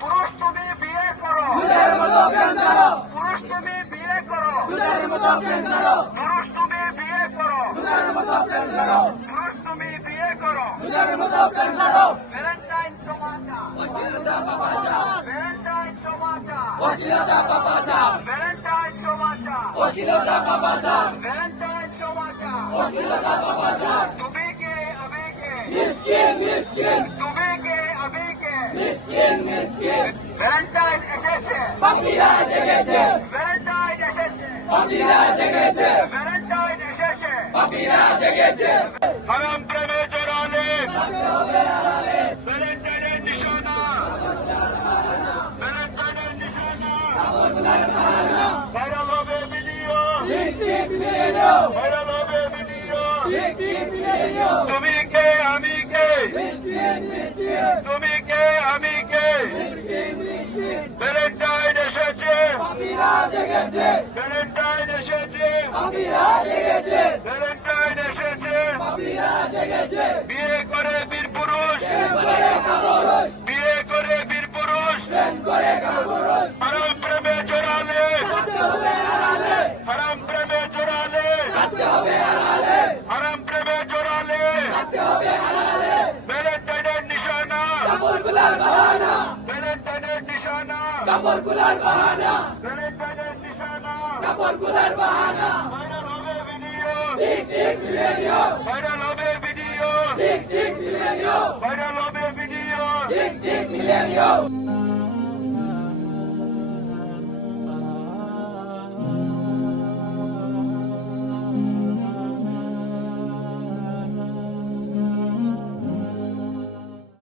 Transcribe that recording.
পুরুষ তুমি বিয়ে করো, পুরুষ তুমি বিয়ে করো, পুরুষ তুমি বিয়ে করো, পুরুষ তুমি বিয়ে করো। ভ্যালেন্টাইন সমাচার, ভ্যালেন্টাইন সমাচার, ভ্যালেন্টাইন সমাচার, ভ্যালেন্টাইন সমাচার। তুমি কে আমি কে, তুমি কে আমি কে। ভ্যালেন্টাইন এসেছে, ভ্যালেন্টাইন এসেছে, ভ্যালেন্টাইন এসেছে। হারাম প্রেমে জড়ালে ভ্যালেন্টাইনের নিশানা, ভ্যালেন্টাইনের নিশানা। ভাইরাল হবে ভিডিও, ভাইরাল হবে ভিডিও। তুমি কে আমি কে, তুমি কে আমি কে। ভ্যালেন্টাইন এসেছে, ভ্যালেন্টাইন এসেছে, ভ্যালেন্টাইন এসেছে। বিয়ে করে বীর পুরুষ, বিয়ে করে বীর পুরুষ। হারাম প্রেমে জড়ালে, হারাম প্রেমে জড়ালে, হারাম প্রেমে জড়ালে। ভ্যালেন্টাইনের নিশানা, ভ্যালেন্টাইনের নিশানা, ভ্যালেন্টাইনের নিশানা। ভাইরাল হবে ভিডিও, ভাইরাল হবে ভিডিও, ভাইরাল হবে ভিডিও।